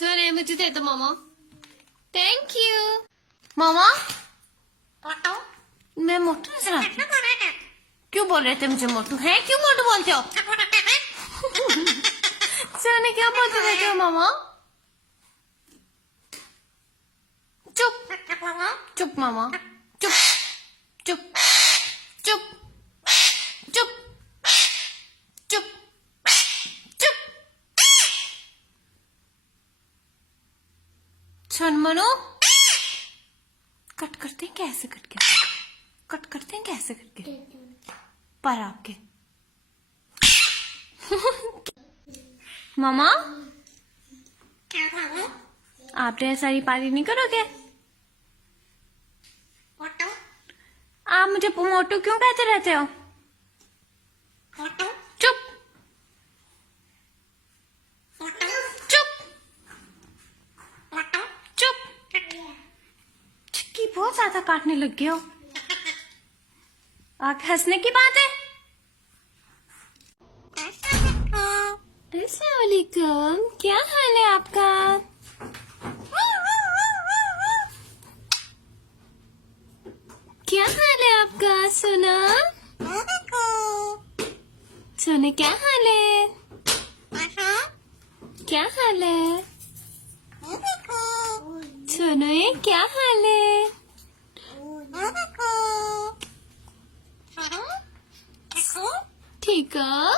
सोने मुझे दे दो मामा। थैंक यू मामा। मैं मोटू नजर आती हूँ? क्यों बोल रहे थे मुझे मोटू? है क्यों मोटू बोलते हो? सोने क्या बोलते रहते हो मामा? चुप चुप मामा, चुप चुप चुप चुप चुप चुप। सुन मनो, कट करते हैं कैसे? कट करते हैं कैसे करके? पर आपके मामा आप ढेर सारी पारी नहीं करोगे? आप मुझे मोटू क्यों कहते रहते हो? चुप चुप चुप। चिक्की बहुत ज्यादा काटने लग गए हो। आग हंसने की बात है। अस्सलामुअलैकुम, क्या हाल है आपका? क्या हाल है आपका सोना? सोने क्या हाल है? क्या हाल है सोने? क्या हाल है? ठीक हो?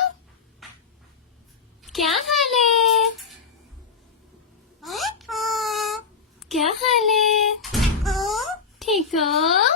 क्या हाल है? क्या हाल है? ठीक हो?